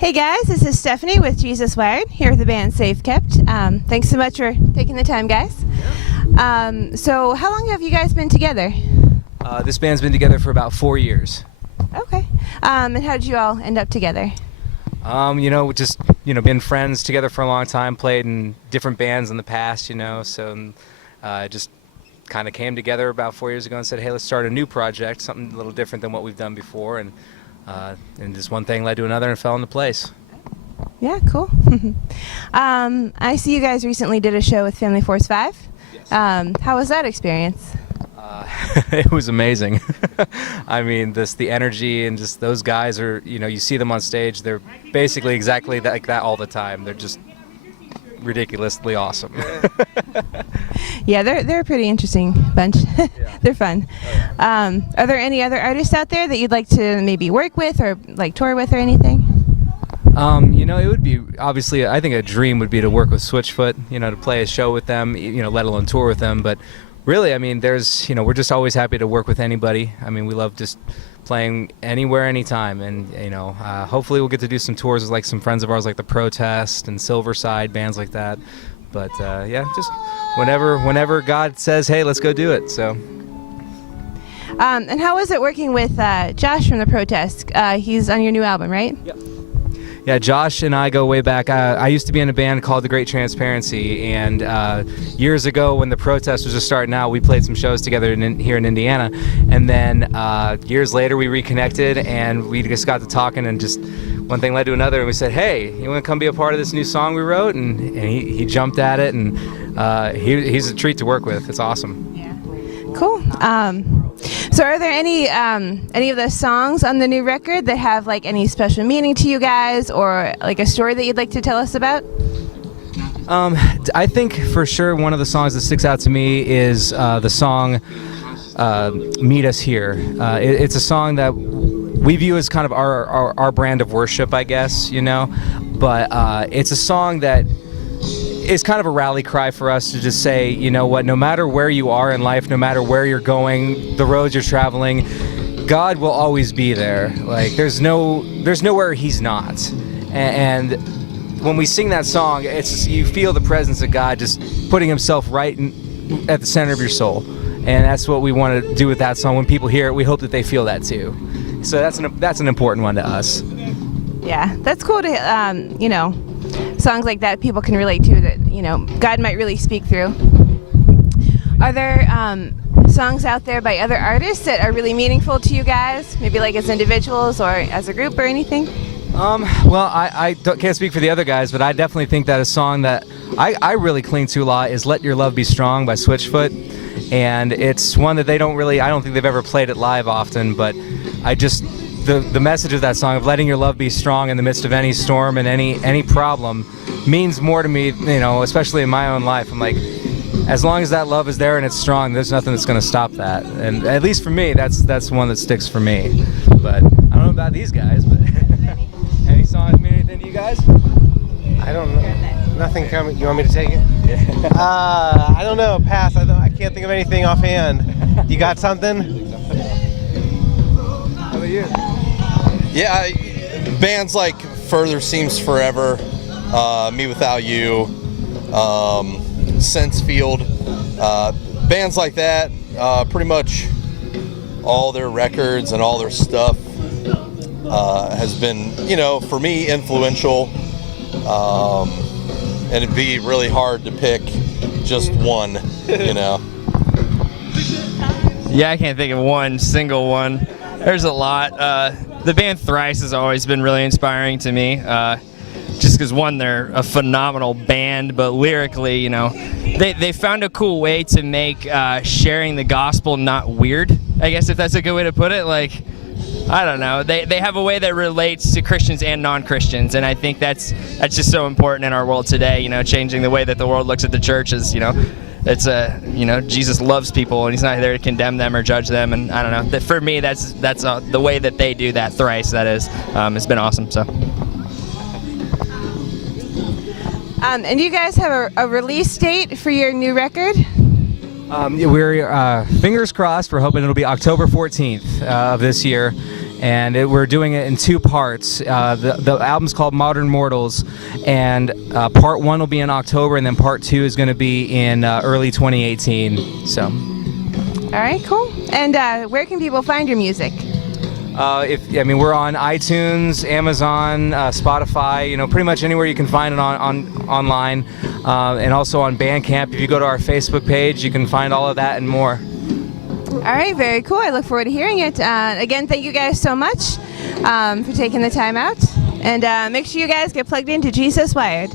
Hey guys, this is Stephanie with JesusWired, here with the band Safekept. Thanks so much for taking the time, guys. So how long have you guys been together? This band's been together for about 4 years. Okay. And how did you all end up together? Been friends together for a long time, played in different bands in the past, so just kind of came together about 4 years ago and said, hey, let's start a new project, something a little different than what we've done before, and just one thing led to another and fell into place. Yeah, cool. I see you guys recently did a show with Family Force 5. Yes. How was that experience? It was amazing. I mean, the energy and just those guys are, you see them on stage, they're basically exactly like that all the time. They're just ridiculously awesome. Yeah, they're a pretty interesting bunch. Yeah. They're fun. Are there any other artists out there that you'd like to maybe work with or like tour with or anything? It would be, obviously, I think a dream would be to work with Switchfoot, to play a show with them, let alone tour with them. But really, I mean, we're just always happy to work with anybody. I mean, we love just playing anywhere, anytime, and hopefully we'll get to do some tours with like some friends of ours, like the Protest and Silverside, bands like that. But just whenever God says, hey, let's go do it. So. And how was it working with Josh from the Protest? He's on your new album, right? Yep. Yeah, Josh and I go way back. I used to be in a band called The Great Transparency, and years ago when the Protest was just starting out, we played some shows together here in Indiana, and then years later we reconnected and we just got to talking, and just one thing led to another, and we said, hey, you want to come be a part of this new song we wrote? And he jumped at it, and he's a treat to work with. It's awesome. Yeah. Cool. So are there any of the songs on the new record that have like any special meaning to you guys, or like a story that you'd like to tell us about? I think for sure one of the songs that sticks out to me is the song Meet Us Here. It's a song that we view as kind of our brand of worship, I guess, but it's a song that is kind of a rally cry for us to just say, you know what, no matter where you are in life, no matter where you're going, the roads you're traveling, God will always be there. Like there's nowhere He's not. And when we sing that song, you feel the presence of God just putting Himself right at the center of your soul. And that's what we want to do with that song. When people hear it, we hope that they feel that too. So that's an important one to us. Yeah, that's cool to songs like that people can relate to, that God might really speak through. Are there songs out there by other artists that are really meaningful to you guys, maybe like as individuals or as a group or anything? Well, I can't speak for the other guys, but I definitely think that a song that I really cling to a lot is Let Your Love Be Strong by Switchfoot, and it's one that I don't think they've ever played it live often, but the message of that song of letting your love be strong in the midst of any storm and any problem means more to me, especially in my own life. I'm like, as long as that love is there and it's strong, there's nothing that's going to stop that. And at least for me, that's one that sticks for me. But I don't know about these guys, but any songs mean anything to you guys? I don't know. Nothing coming. You want me to take it? Yeah. I don't know. Pass. I can't think of anything offhand. You got something? How about you? Yeah, bands like Further Seems Forever, Me Without You, Sensefield, bands like that, pretty much all their records and all their stuff has been, for me, influential, and it'd be really hard to pick just one, Yeah, I can't think of one single one. There's a lot. The band Thrice has always been really inspiring to me, just because, one, they're a phenomenal band, but lyrically, they found a cool way to make sharing the gospel not weird, I guess, if that's a good way to put it. Like, I don't know. They have a way that relates to Christians and non-Christians, and I think that's just so important in our world today, changing the way that the world looks at the church is, it's Jesus loves people and He's not there to condemn them or judge them, and I don't know. For me, that's the way that they do that. Thrice, that is, it's been awesome. So. And you guys have a release date for your new record? We're fingers crossed. We're hoping it'll be October 14th of this year, and we're doing it in 2 parts. The album's called Modern Mortals, and part 1 will be in October, and then part 2 is going to be in early 2018. So. All right, cool. And where can people find your music? We're on iTunes, Amazon, Spotify, pretty much anywhere you can find it online, and also on Bandcamp. If you go to our Facebook page, you can find all of that and more. All right, very cool. I look forward to hearing it. Again, thank you guys so much for taking the time out, and make sure you guys get plugged into Jesus Wired.